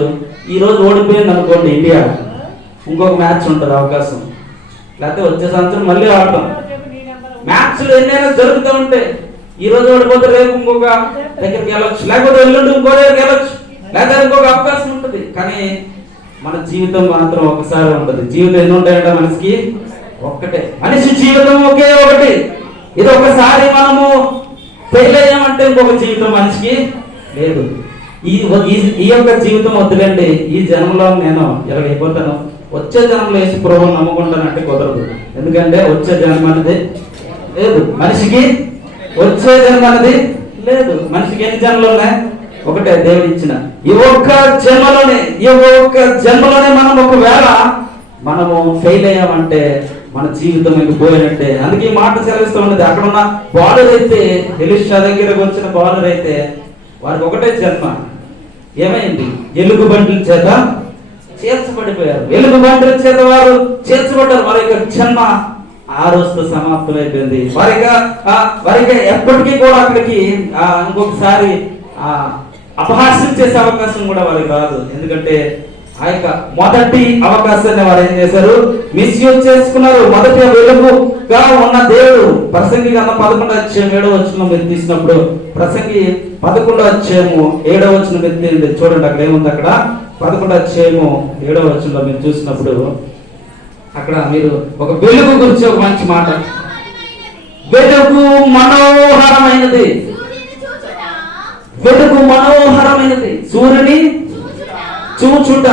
ఈ రోజు ఓడిపోయింది అనుకోండి ఇండియా, ఇంకొక మ్యాచ్ ఉంటుంది అవకాశం, లేకపోతే వచ్చే సంవత్సరం మళ్ళీ ఆడటం. మ్యాచ్లు ఎన్నైనా జరుగుతూ ఉంటాయి. ఈ రోజు ఓడిపోతే రేపు ఇంకొక దగ్గరికి వెళ్ళొచ్చు, లేకపోతే ఎల్లుండి ఇంకో దగ్గరికి వెళ్ళొచ్చు, లేకపోతే ఇంకొక అవకాశం ఉంటుంది. కానీ మన జీవితం మాత్రం ఒకసారి ఉంటుంది. జీవితం ఎన్ని ఉంటాయంటే మనిషికి ఒక్కటే. మనిషి జీవితం ఒకే ఒకటి. ఇది ఒకసారి మనము ఫెయిల్ అయ్యామంటే ఇంకొక జీవితం మనిషికి లేదు. ఈ యొక్క జీవితం వద్దులండి, ఈ జన్మలో నేను ఇలా అయిపోతాను, వచ్చే జన్మలో యేసు ప్రభువుని నమ్ముకుంటానంటే కుదరదు. ఎందుకంటే వచ్చే జన్మ అనేది లేదు మనిషికి, వచ్చే జన్మ అనేది లేదు మనిషికి. ఎన్ని జన్మలు ఉన్నాయి? ఒకటే దేవుడు ఇచ్చిన ఈ ఒక్క జన్మలోనే మనం ఒకవేళ మనము ఫెయిల్ అయ్యామంటే మన జీవితం ఇంక పోయినట్టే. అందుకే ఈ మాట సెలవిస్తూ ఉన్నది. అక్కడ ఉన్న బాలురు అయితే, ఎలీషా దగ్గరకు వచ్చిన బాలురు అయితే వారికి ఒకటే జన్మ. ఏమైంది? ఎలుగుబంట్ల చేత చేర్చబడిపోయారు. ఎలుగుబంట్ల చేత వారు చేర్చబడ్డారు. వారి యొక్క జన్మ ఆ రోజుతో సమాప్తమైపోయింది. వారికి ఎప్పటికీ కూడా అక్కడికి ఇంకొకసారి అపహాస్యం చేసే అవకాశం కూడా వారికి రాదు. ఎందుకంటే ఆ యొక్క మొదటి అవకాశాన్ని వారు ఏం చేశారు? మిస్యూజ్ చేసుకున్నారు. మొదటి వెలుగుగా ఉన్న దేవుడు ప్రసంగి గ్రంథం 11:7 మీరు తీసినప్పుడు, ప్రసంగి 11:7 మీరు తీయండి. చూడండి అక్కడ ఏముంది. అక్కడ 11:7 మీరు చూసినప్పుడు అక్కడ మీరు ఒక వెలుగు గురించి ఒక మంచి మాట, వెలుగు మనోహరమైనది, వెలుగు మనోహరమైనది, సూర్యుని చూచుట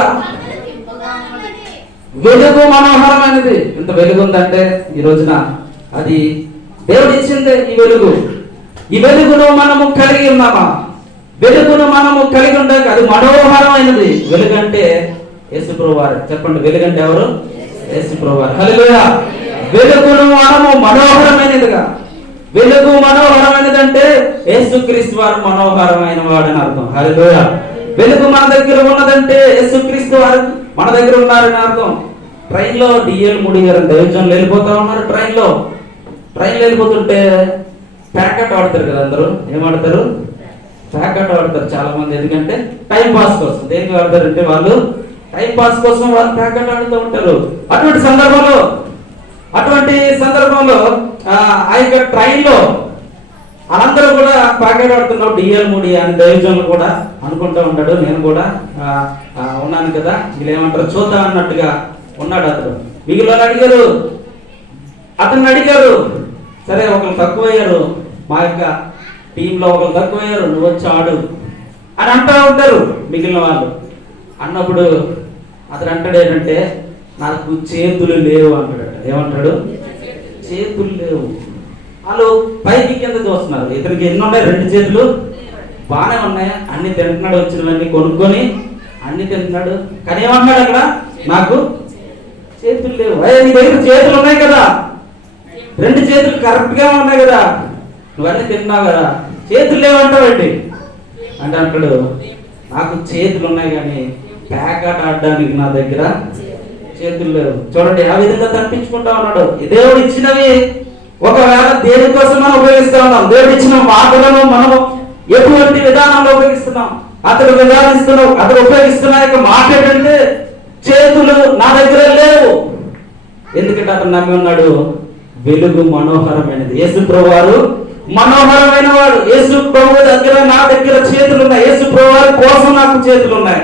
వెలుగు మనోహరమైనది. ఇంత వెలుగు ఉందంటే ఈ రోజున అది దేవుడు ఇచ్చిందే. ఈ వెలుగు, ఈ వెలుగును మనము కలిగి ఉన్నామా? వెలుగును మనము కలిగి ఉండక అది మనోహరమైనది. వెలుగంటే యేసుప్రభువు వారు. చెప్పండి, వెలుగంటే ఎవరు? యేసుప్రభువు వారు. హల్లెలూయా. వెలుగును మనము మనోహరమైనదిగా, వెలుగు మనోహరమైనది అంటే యేసుక్రీస్తు వారు మనోహరమైన వాడని అర్థం. హల్లెలూయా. వెలుగు మన దగ్గర ఉన్నదంటే యేసుక్రీస్తు వారు మన దగ్గర ఉన్నారని అర్థం. ట్రైన్లో డిఎల్ మూడి గారు దైవజనులు వెళ్ళిపోతా ఉన్నారు. ట్రైన్లో వెళ్ళిపోతుంటే ప్యాకెట్ ఆడతారు కదా అందరూ. ఏమాడతారు? ప్యాకెట్ ఆడతారు చాలా మంది. ఎందుకంటే టైం పాస్ కోసం. దేనికి ఆడతారంటే వాళ్ళు టైం పాస్ కోసం వాళ్ళు ప్యాకెట్ ఆడుతూ ఉంటారు. అటువంటి సందర్భంలో ఆ యొక్క ట్రైన్లో అందరూ కూడా ప్యాకెట్ ఆడుతున్నావు డిఎల్ మూడి అని దైవజనులు కూడా అనుకుంటూ ఉంటాడు. నేను కూడా ఉన్నాను కదా, వీళ్ళు ఏమంటారు చూద్దాం అన్నట్టుగా ఉన్నాడు అతడు. మిగిలిన అతన్ని అడిగారు, సరే ఒకరు తక్కువయ్యారు, మా యొక్క టీంలో ఒకరు తక్కువయ్యారు, నువ్వు వచ్చి ఆడు అని అంటూ ఉంటారు మిగిలిన వాళ్ళు. అన్నప్పుడు అతను అంటాడు ఏంటంటే, నాకు చేతులు లేవు అంటాడు. ఏమంటాడు? చేతులు లేవు. వాళ్ళు పైకి కింద చూస్తున్నారు. ఇతనికి ఎన్ని ఉన్నాయి? 2 చేతులు బాగానే ఉన్నాయి. అన్ని తింటున్నాడు, వచ్చినవన్నీ కొనుక్కొని అన్ని తింటున్నాడు. కానీ ఏమంటున్నాడు అక్కడ? నాకు చేతులు లేవు. నీ దగ్గర చేతులు ఉన్నాయి కదా, 2 చేతులు కరెక్ట్ గా ఉన్నాయి కదా, నువ్వన్నీ తిన్నావు కదా, చేతులు లేవంటావేంటి అంటే అంటాడు, నాకు చేతులు ఉన్నాయి కానీ ప్యాకెట్ ఆడడానికి నా దగ్గర చేతులు లేవు. చూడండి, ఆ విధంగా తప్పించుకుంటా ఉన్నాడు. దేవుడు ఇచ్చినవి ఒకవేళ దేనికోసం మనం ఉపయోగిస్తూ ఉన్నాం. దేవుడు ఇచ్చిన మాటలను మనం ఎటువంటి విధానంలో ఉపయోగిస్తున్నాం? అతడు ఉపయోగిస్తున్న యొక్క మాట ఏంటంటే, చేతులు నా దగ్గర లేవు. ఎందుకంటే అతను నమ్మి ఉన్నాడు వెలుగు మనోహరమైనది. యేసు ప్రభు వారు మనోహరమైన వాడు. యేసు ప్రభు దగ్గర నా దగ్గర చేతులు ఉన్నాయి. యేసు ప్రభు వారి కోసం నాకు చేతులు ఉన్నాయి.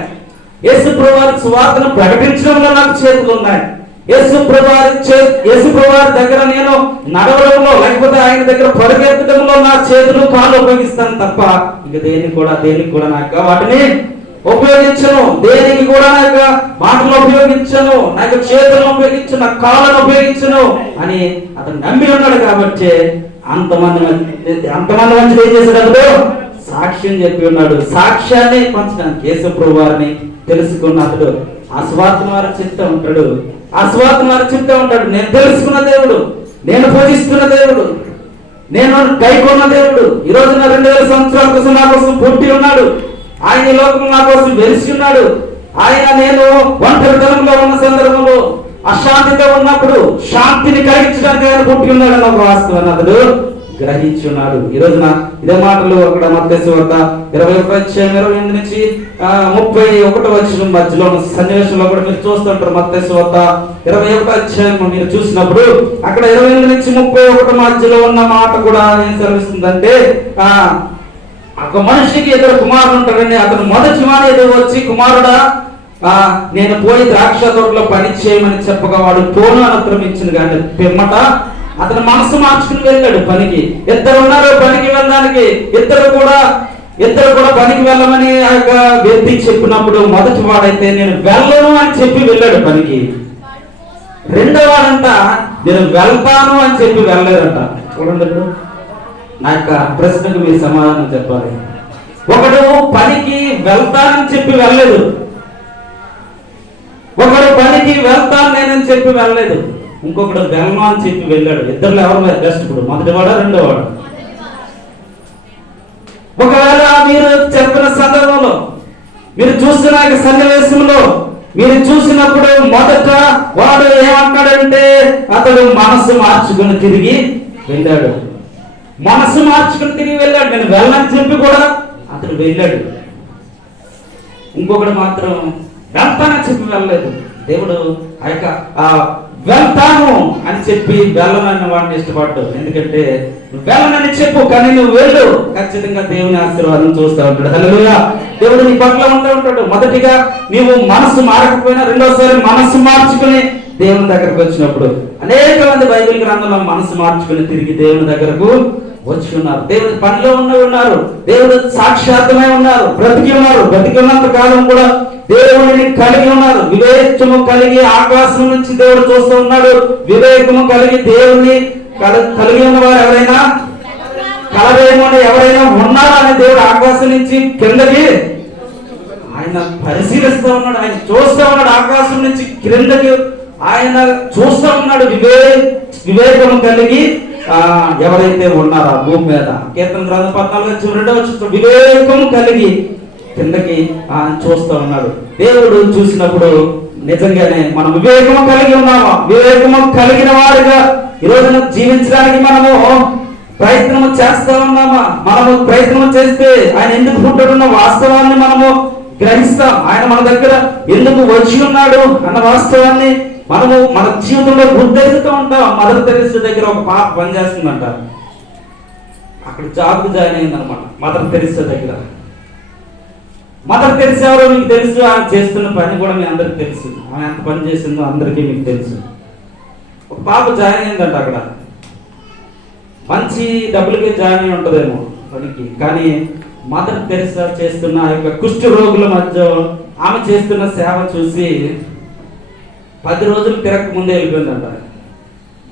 యేసు ప్రభు వారి సువార్తను ప్రకటించడంలో నాకు చేతులు ఉన్నాయి. యేసు ప్రభు వారి దగ్గర నేను నడవడంలో, లేకపోతే ఆయన దగ్గర పరిగెత్తడంలో నా చేతులు కాళ్ళు ఉపయోగిస్తాను తప్ప ఇక దేనికి కూడా నాకు వాటిని ఉపయోగించను. దేనికి కూడా నా యొక్క మాటలు ఉపయోగించను, నా యొక్క చేతులను ఉపయోగించను, నా కాళ్ళను ఉపయోగించను అని అతను నమ్మి ఉన్నాడు. కాబట్టి అంతమంది మంచి ఏం చేశాడు? అతడు సాక్ష్యం చెప్పి ఉన్నాడు. సాక్ష్యాన్ని పంచడానికి యేసు ప్రభు వారిని తెలుసుకున్న అతడు ఆ స్వార్థం వారు చెప్తూ ఉంటాడు. నేను తెలుసుకున్న దేవుడు, నేను పూజిస్తున్న దేవుడు, నేను కైకొన్న దేవుడు ఈ రోజున 2000 సంవత్సరాల కోసం నా కోసం పుట్టి ఉన్నాడు. ఆయన ఈ లోకం నా కోసం వెలిసి ఉన్నాడు. ఆయన నేను ఒంటరితనంలో ఉన్న సందర్భంలో, అశాంతితో ఉన్నప్పుడు శాంతిని కలిగించడానికి ఆయన పుట్టి ఉన్నాడు అన్న ఒక వాస్తవాన్ని అతడు గ్రహించి ఉన్నాడు. ఈ రోజున ఇదే మాటలు అక్కడ మత్తయి సువార్త 21:28 నుంచి 31 మధ్యలో ఉన్న సన్నివేశంలో కూడా మీరు చూస్తుంటారు. మత్తయి సువార్త 21 మీరు చూసినప్పుడు అక్కడ 28 నుంచి 31 మధ్యలో ఉన్న మాట కూడా ఏం సెలవిస్తుందంటే, ఒక మనిషికి 2 కుమారులు ఉంటారండి. అతను మొదటి మాట ఏదో వచ్చి, కుమారుడా నేను పోయి ద్రాక్ష తోటలో పని చేయమని చెప్పగా వాడు పోను అనంతరం ఇచ్చింది. కానీ పిమ్మట అతను మనసు మార్చుకుని వెళ్ళాడు పనికి. 2 ఉన్నారు పనికి వెళ్ళడానికి. ఇద్దరు కూడా పనికి వెళ్ళమని ఆ యొక్క వ్యక్తి చెప్పినప్పుడు మొదటి వాడైతే నేను వెళ్ళను అని చెప్పి వెళ్ళాడు పనికి. 2వ వాడంట నేను వెళ్తాను అని చెప్పి వెళ్ళలేదంట. చూడండి, నా యొక్క ప్రశ్నకు మీరు సమాధానం చెప్పాలి. ఒకడు పనికి వెళ్తానని చెప్పి వెళ్ళలేదు, ఒకడు పనికి వెళ్తాను నేనని చెప్పి వెళ్ళలేదు, ఇంకొకడు వెళ్ళను అని చెప్పి వెళ్ళాడు. ఇద్దరు ఎవరు బెస్ట్? ఇప్పుడు మొదటివాడా రెండోవాడు? ఒకవేళ మీరు చెప్పిన సందర్భంలో, మీరు చూస్తున్న సన్నివేశంలో మీరు చూసినప్పుడు మొదట వాడు ఏమంటాడంటే, అతడు మనసు మార్చుకుని తిరిగి వెళ్ళాడు. నేను వెళ్ళని చెప్పి కూడా అతడు వెళ్ళాడు. ఇంకొకడు మాత్రం వెళ్తానని చెప్పి వెళ్ళలేదు. దేవుడు ఆ యొక్క వెళ్తాను అని చెప్పి వెళ్ళనన్న వాడిని ఇష్టపడ్డాడు. ఎందుకంటే నువ్వు వెళ్ళనని చెప్పు, కానీ నువ్వు వెళ్ళు, ఖచ్చితంగా దేవుని ఆశీర్వాదం చూస్తూ ఉంటాడు. హల్లెలూయా. దేవుడు నీ పట్ల ఉంటూ ఉంటాడు. మొదటిగా నీవు మనసు మారకపోయినా రెండోసారి మనసు మార్చుకుని దేవుని దగ్గరకు వచ్చినప్పుడు అనేక మంది బైబిల్ గ్రంథంలో మనసు మార్చుకుని తిరిగి దేవుని దగ్గరకు వచ్చి ఉన్నారు. దేవుని పనిలో ఉన్నారు, దేవుడు సాక్షాత్మై ఉన్నారు, బ్రతికి ఉన్నారు. బ్రతికి ఉన్నంత కాలం కూడా దేవుడిని కలిగి ఉన్నారు. వివేకము కలిగి ఆకాశం నుంచి దేవుడు చూస్తూ ఉన్నాడు. వివేకము కలిగి దేవుని కలిగి ఉన్నవారు ఎవరైనా కలవేమని ఎవరైనా ఉన్నారా అని దేవుడు ఆకాశం నుంచి కిందకి ఆయన పరిశీలిస్తూ ఉన్నాడు. ఆయన చూస్తూ ఉన్నాడు. ఆకాశం నుంచి క్రిందకి ఆయన చూస్తూ ఉన్నాడు. వివేకము కలిగి ఎవరైతే ఉన్నారో భూమి మీద. కీర్తన గ్రంథం 14:2 వివేకం కలిగి కిందకి చూస్తూ ఉన్నాడు. దేవుడు చూసినప్పుడు నిజంగానే మనం వివేకము కలిగి ఉన్నామా? వివేకము కలిగిన వారిగా ఈ రోజున జీవించడానికి మనము ప్రయత్నం చేస్తా ఉన్నామా? మనము ప్రయత్నం చేస్తే ఆయన ఎందుకు పుట్టున్న వాస్తవాన్ని మనము గ్రహిస్తాం. ఆయన మన దగ్గర ఎందుకు వచ్చి ఉన్నాడు అన్న వాస్తవాన్ని మనము మన జీవితంలో గుర్తెరుగుతూ ఉంటాం. మదర్ తెరెసా దగ్గర ఒక పాప పనిచేస్తుందంట. అక్కడ జాబ్కు జాయిన్ అయిందనమాట మదర్ తెరెసా దగ్గర. మదర్ తెరెసా ఎవరో మీకు తెలుసు. ఆమె చేస్తున్న పని కూడా మీ అందరికి తెలుసు. ఆమె ఎంత పని చేసిందో అందరికీ మీకు తెలుసు. ఒక పాప జాయిన్ అయిందంట అక్కడ. మంచి డబ్బులకి జాయిన్ అయి ఉంటుందేమో పనికి. కానీ మదర్ తెరెసా చేస్తున్న ఆ యొక్క కుష్ఠ రోగుల మధ్య ఆమె చేస్తున్న సేవ చూసి 10 రోజులు తిరగక ముందే వెళ్ళిపోయిందంట.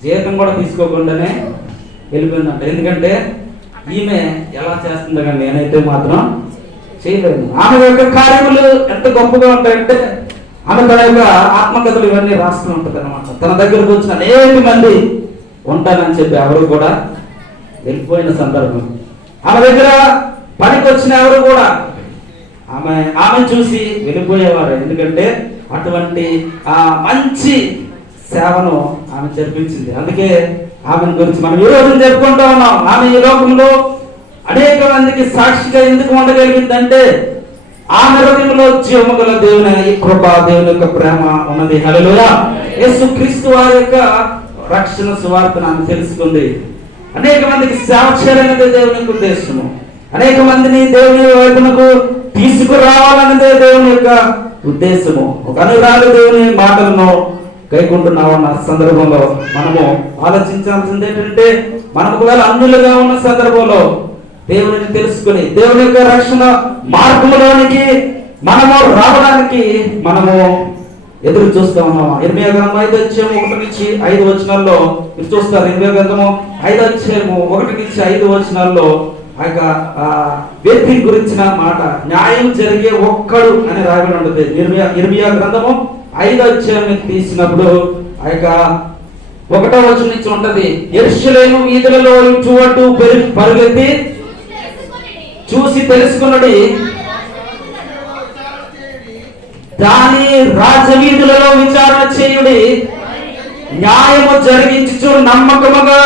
జీతం కూడా తీసుకోకుండానే వెళ్ళిపోయిందంట. ఎందుకంటే ఈమె ఎలా చేస్తుందో కానీ నేనైతే మాత్రం చేయలేదు. ఆమె యొక్క కార్యములు ఎంత గొప్పగా ఉంటాయంటే ఆమె తన యొక్క ఆత్మకథలు ఇవన్నీ రాస్తూ ఉంటుంది అనమాట. తన దగ్గరకు వచ్చిన అనేక మంది ఉంటానని చెప్పి ఎవరు కూడా వెళ్ళిపోయిన సందర్భం. ఆమె దగ్గర పనికి వచ్చిన ఎవరు కూడా ఆమె చూసి వెళ్ళిపోయేవారు. ఎందుకంటే అటువంటి మంచి సేవను ఆమె జరిపించింది. అందుకే ఆమెను గురించి మనం ఈ రోజు చెప్పుకుంటూ ఉన్నాం. ఆమె ఈ లోకంలో అనేక మందికి సాక్షిగా ఎందుకు ఉండగలిగిందంటే ఆమె హృదయంలో జీవము గల దేవుని ఈ కృప, దేవుని యొక్క ప్రేమ ఉన్నది. హల్లెలూయా. యేసుక్రీస్తు వారి యొక్క రక్షణ సువార్తను ఆమె తెలుసుకుంది. అనేక మందికి సేవ చేయాలనేదే దేవుని యొక్క ఉద్దేశము. అనేక మందిని దేవుని వైపునకు తీసుకురావాలన్నదే దేవుని యొక్క ఉద్దేశము. ఒక అనురాలు దేవుని మాటలను కైకుంటున్నామన్న సందర్భంలో మనము ఆలోచించాల్సింది ఏంటంటే మనం ఒకవేళ అన్యులుగా ఉన్న సందర్భంలో దేవుని తెలుసుకుని దేవుని యొక్క రక్షణ మార్గంలోనికి మనము రావడానికి మనము ఎదురు చూస్తూ ఉన్నాము. 8:5 మీరు చూస్తారు. 8:5 ఆ యొక్క వ్యక్తి గురించిన మాట న్యాయం జరిగే ఒక్కడు అని రాయబడి ఉంటుంది. 5 తీసినప్పుడు ఆ యొక్క 1 నుంచి ఉంటది. యెరూషలేము వీధులలో చూవట్టు పరుగెత్తి చూసి తెలుసుకున్నది, దాని రాజవీధులలో విచారణ చేయుడి, న్యాయము జరిగించుచు నమ్మకముగా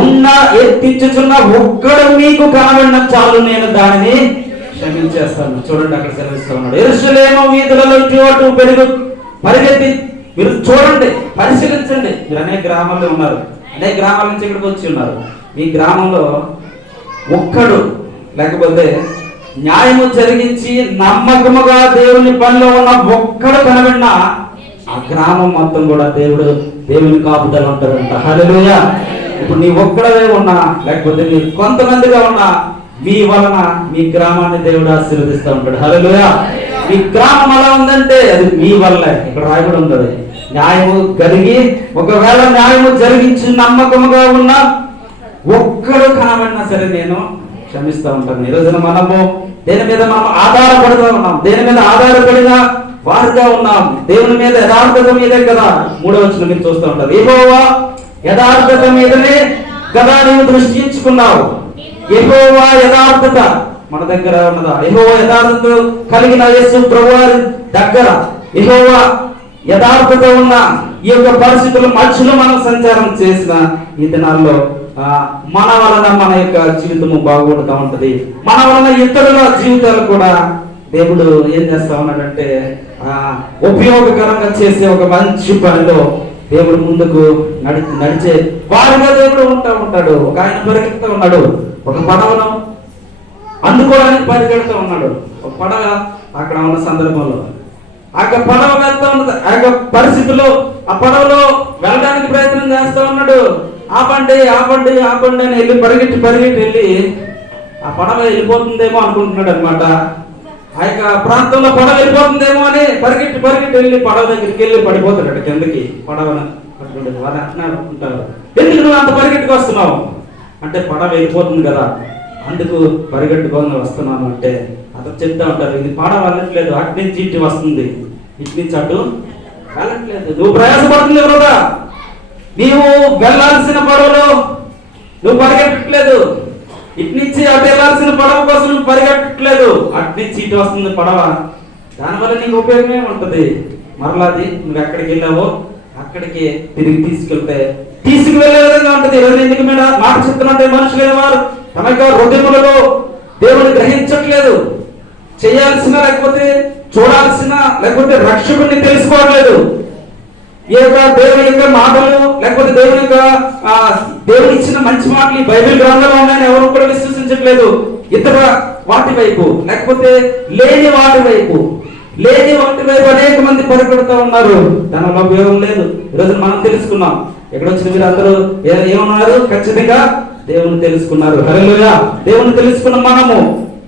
ఉన్న ఎత్తించుచున్న ఒక్కడు మీకు కనబడిన చాలు, నేను దానిని క్షమించేస్తాను. చూడండి అక్కడ సెలవిస్తూ ఉన్నాడు. యెరూషలేము వీధులలో చూవట్టు పరిగెత్తి మీరు చూడండి, పరిశీలించండి. మీరు అనేక గ్రామాల్లో ఉన్నారు, అనేక గ్రామాల నుంచి ఇక్కడికి వచ్చి ఉన్నారు. మీ గ్రామంలో ఒక్కడు లేకపోతే న్యాయము జరిగించి నమ్మకముగా దేవుని పనిలో ఉన్న ఒక్కడు కనబడినా ఆ గ్రామం మొత్తం కూడా దేవుని కాపుదల ఉంటాడంట. హల్లెలూయా. ఇప్పుడు నీ ఒక్కడవే ఉన్నా లేకపోతే మీరు కొంతమందిగా ఉన్నా మీ వలన మీ గ్రామాన్ని దేవుడు ఆశీర్వదిస్తూ ఉంటాడు. హల్లెలూయా. మీ గ్రామం అలా ఉందంటే అది మీ వల్ల. ఇక్కడ రాయబడి ఉంటుంది, న్యాయము కలిగి ఒకవేళ న్యాయము జరిగించి నమ్మకముగా ఉన్న ఒక్కడు కనబడినా సరే నేను క్షమిస్తూ ఉంటాను. ఈ రోజున మనము దేని మీద మనం ఆధారపడుతూ ఉన్నాం, దేని మీద ఆధారపడిన వారుగా ఉన్నాం. దేవుని మీద యథార్థత మీదే కదా 3వ వచనం మీరు చూస్తూ ఉంటారు. యెహోవా యథార్థత మీదనే కదా నీవు దృష్టించుకున్నావు. యెహోవా యథార్థత మన దగ్గర ఉన్నదా? యెహోవా యథార్థత కలిగిన యేసు ప్రభువారి దగ్గర యెహోవా యథార్థత ఉన్న ఈ యొక్క పరిస్థితుల మధ్యలో మనం సంచారం చేసిన ఈ దినాల్లో మన వలన మన యొక్క జీవితము బాగుపడుతూ ఉంటది. మన వలన ఇతరుల జీవితాలు కూడా దేవుడు ఏం చేస్తా ఉన్నాడంటే ఉపయోగకరంగా చేసే ఒక మంచి పనిలో దేవుడు ముందుకు నడిచే వారిగా దేవుడు ఉంటాడు. ఒక ఆయన పరిగెడుతూ ఉన్నాడు, ఒక పడవను అందుకోవడానికి పరిగెడుతూ ఉన్నాడు. ఒక పడవ అక్కడ ఉన్న సందర్భంలో ఆ పడవ వెళ్తా ఉన్నది. ఆ పరిస్థితుల్లో ఆ పడవలో వెళ్ళడానికి ప్రయత్నం చేస్తూ ఉన్నాడు. ఆపండి ఆపండి ఆపండి అని వెళ్ళి పరిగెట్టి వెళ్ళి ఆ పడవ వెళ్ళిపోతుందేమో అనుకుంటున్నాడు అనమాట. ఆ యొక్క ప్రాంతంలో పడవ వెళ్ళిపోతుందేమో అని పరిగెట్టి వెళ్ళి పడవ దగ్గరికి వెళ్ళి పడిపోతాడు కిందకి. పడవను పట్టుకుంటే వారు అంటున్నారు, ఎందుకు నువ్వు అంత పరిగెట్టుకు వస్తున్నావు అంటే పడవ వెళ్ళిపోతుంది కదా అందుకు పరిగెట్టుకొని వస్తున్నాను అంటే అతను చెప్తా ఉంటారు, ఇది పడవ వెళ్ళట్లేదు, అటు నుంచి ఇటు వస్తుంది, ఇటు నుంచి అటు వెళ్ళట్లేదు, నువ్వు ప్రయాసపడుతుంది ఎవరుగా, నీవు వెళ్ళాల్సిన పడవలో నువ్వు పరిగెట్టట్లేదు, ఇటు నుంచి అటు వెళ్ళాల్సిన పడవ కోసం నువ్వు పరిగెట్టట్లేదు, అటు నుంచి ఇటు వస్తుంది పడవ, దానివల్ల నీకు ఉపయోగమే ఉంటుంది. మరలాది నువ్వు ఎక్కడికి వెళ్ళావో అక్కడికి తిరిగి తీసుకువెళ్ళే విధంగా ఉంటుంది. ఈరోజు ఎందుకు మీద మాట చెప్తున్నట్టే మనుషులైన వారు తమ యొక్క హృదయములలో దేవుని గ్రహించట్లేదు, చేయాల్సిన లేకపోతే చూడాల్సిన లేకపోతే రక్షకుడిని తెలుసుకోవట్లేదు. ఈ యొక్క దేవుని యొక్క మాటలు లేకపోతే దేవుని ఇచ్చిన మంచి మాటలు ఈ బైబిల్ గ్రంథంలో ఉన్నాయని ఎవరు కూడా విశ్వసించట్లేదు. ఇతర వాటి వైపు లేకపోతే లేని వాటి వైపు అనేక మంది పరిగెడుతూ ఉన్నారు. దానివల్ల ఉపయోగం లేదు. ఈరోజు మనం తెలుసుకున్నాం. ఎక్కడ వచ్చిన మీరు అందరూ ఏమన్నారు? ఖచ్చితంగా దేవుని తెలుసుకున్నారు. హల్లెలూయా. దేవుని తెలుసుకున్న మనము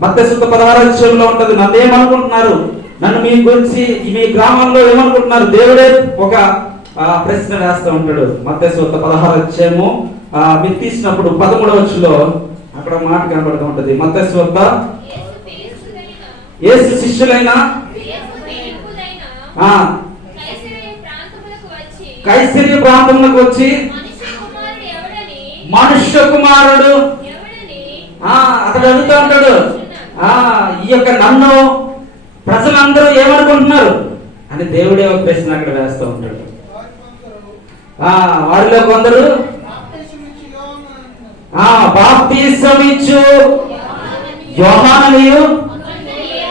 మత్తయి 16 ఉంటది. నన్ను ఏమనుకుంటున్నారు, నన్ను మీ గురించి మీ గ్రామంలో ఏమనుకుంటున్నారు? దేవుడే ఒక ప్రశ్న వేస్తూ ఉంటాడు. మత్తయి 16 మీరు తీసినప్పుడు 13 అక్కడ మాట కనబడుతూ ఉంటది. మత్తయి యేసు శిష్యులైన కైసరియా ప్రాంతములకు వచ్చి మనుష్య కుమారుడు అతడు అడుగుతూ ఉంటాడు, ఈ యొక్క నన్ను ప్రజలందరూ ఏమనుకుంటున్నారు అని దేవుడే ఒక ప్రశ్న అక్కడ వేస్తూ ఉంటాడు. వారిలో కొందరు బాప్తిసమిచ్చు యోహాననియు,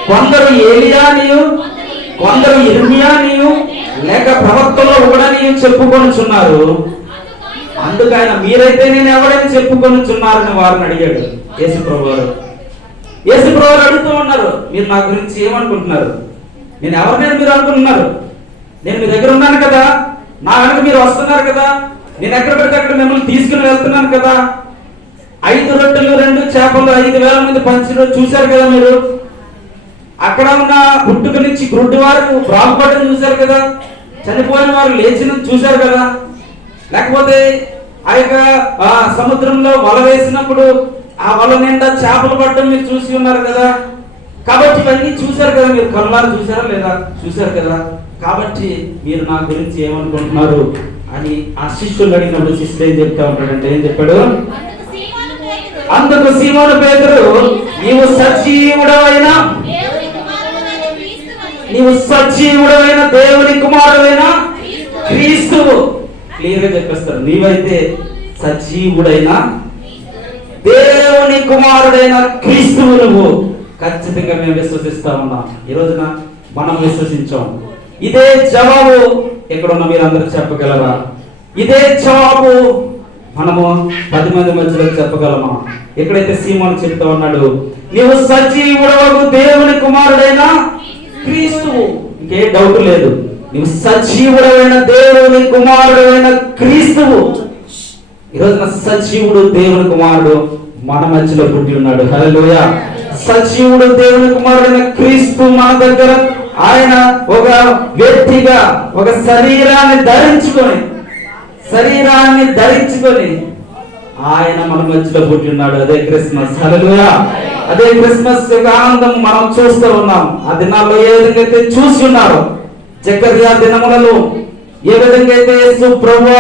కొందరు ఏలియానియు, కొందరు ఇర్మియానియు లేక ప్రవక్తలో ఒకడని చెప్పుకొనుచున్నారు. అందుకు ఆయన మీరైతే నేను ఎవరైనా చెప్పుకొనుచున్నారని వారిని అడిగాడు యేసుప్రభు వారు అడుగుతూ ఉన్నారు, మీరు నా గురించి ఏమనుకుంటున్నారు? నేను ఎవరినైనా మీరు అనుకుంటున్నారు? నేను మీ దగ్గర ఉన్నాను కదా, నా వెనక మీరు వస్తున్నారు కదా, నేను ఎక్కడ పెడితే అక్కడ మిమ్మల్ని తీసుకుని వెళ్తున్నాను కదా, 5 రొట్టెలు 2 చేపలు 5,000 మంది పంచిన చూశారు కదా, మీరు అక్కడ ఉన్న పుట్టుక నుంచి గుడ్డి వారు బాగుపడడం చూశారు కదా, చనిపోయిన వారు లేచిన చూశారు కదా, లేకపోతే ఆ యొక్క సముద్రంలో వల వేసినప్పుడు ఆ వల నిండా చేపలు పడడం మీరు చూసి ఉన్నారు కదా. కాబట్టి ఇవన్నీ చూశారు కదా, మీరు కళ్ళారు చూసారా లేదా? చూశారు కదా. కాబట్టి మీరు నా గురించి ఏమనుకుంటున్నారు అని ఆ శిష్యులు అడిగినప్పుడు శిష్యుడు ఏం చెప్తా ఉంటాడంటే, ఏం చెప్పాడు? అందుకు సీమోను పేతురు, నీవు సజీవుడవైన దేవుని కుమారుడైన క్రీస్తువు. క్లియర్ గా చెప్పేస్తారు, నీవైతే సజీవుడైన దేవుని కుమారుడైన క్రీస్తువు నువ్వు. ఖచ్చితంగా మేము విశ్వసిస్తా ఉన్నాం. ఈ రోజున మనం విశ్వసించాం. ఇదే జవాబు ఎక్కడున్న మీరందరూ చెప్పగలరా? ఇదే జవాబు మనము 10 మంది మధ్యలో చెప్పగలమా? ఎక్కడైతే సీమోను చెప్తా ఉన్నాడు, నీవు సజీవుడవగు దేవుని కుమారుడైన క్రీస్తువు, ఇంకే డౌట్ లేదు, నీవు సజీవుడైన దేవుని కుమారుడైన క్రీస్తువు. ఈరోజు సజీవుడు దేవుని కుమారుడు మన మధ్యలో పుట్టి ఉన్నాడు. హల్లెలూయా. సజీవుడు దేవుని కుమారుడైన క్రీస్తు మన దగ్గర ఆయన ఒక వ్యక్తిగా ఒక శరీరాన్ని ధరించుకొని ఆయన మన మధ్యలో పుట్టి ఉన్నాడు. అదే క్రిస్మస్. హల్లెలూయా. అదే క్రిస్మస్ యొక్క ఆనందం మనం చూస్తూ ఉన్నాం. ఆ దినాల్లో ఏ విధంగా అయితే చూసి ఉన్నారు, జకర్యా దినములలో ఏ విధంగా అయితే యేసు ప్రభువు